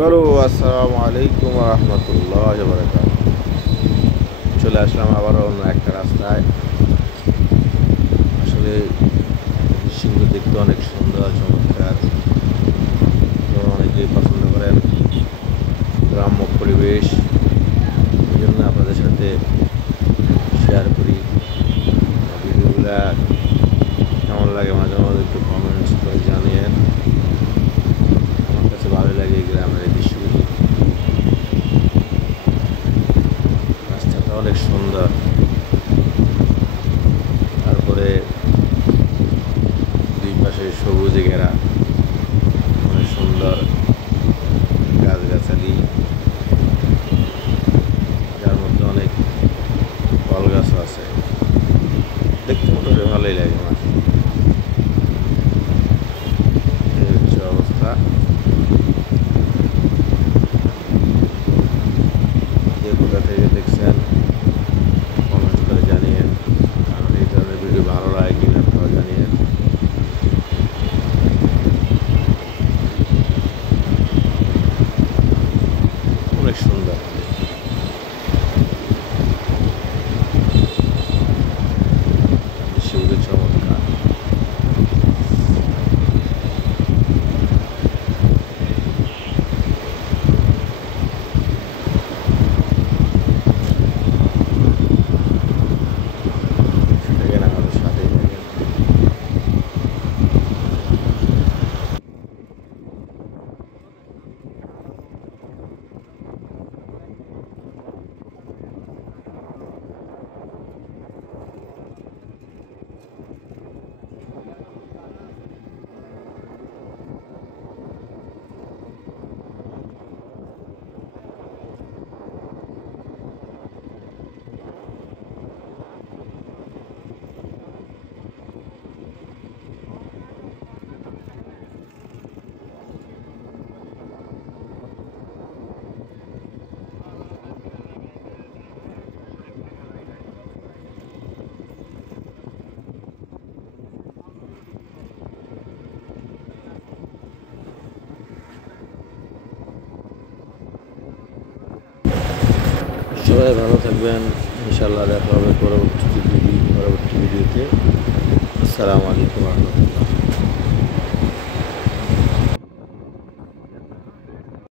Hello, আসসালামু আলাইকুম রহমতুল্লাহ বারাকাতুহু। চলে আসলাম আবারও অন্য একটা রাস্তায়। আসলে দৃশ্যগুলো দেখতে অনেক সুন্দর, চমৎকার এবং অনেকেই পছন্দ করেন গ্রাম্য পরিবেশ। এই জন্য আপনাদের সাথে শেয়ার করি। ভিডিওগুলা কেমন লাগে মাঝে মাঝে একটু কমেন্টস করে জানিয়েন। আমার কাছে ভালো লাগে এই গ্রামের এই দৃশ্যগুলি। রাস্তাটা অনেক সুন্দর। তারপরে দুই পাশে সবুজে ঘেরা অনেক সুন্দর গাছগাছালি, যার মধ্যে অনেক ফল গাছও আছে। দেখতে মোটামুটি ভালোই লাগে আমার। এই হচ্ছে অবস্থা। যে কোথা থেকে দেখছেন কমেন্ট করে জানিয়েন। কারণ এই ধরনের ভিডিও ভালো লাগে কিনা তাও জানিয়েন। অনেক সুন্দর। দৃশ্যগুলো চমৎকার। দেখেন, আমাদের সাথেই থাকেন। সবাই ভালো থাকবেন। ইনশাআল্লাহ দেখা হবে পরবর্তী ভিডিওতে। আসসালামু আলাইকুম রহমতুল্লাহ।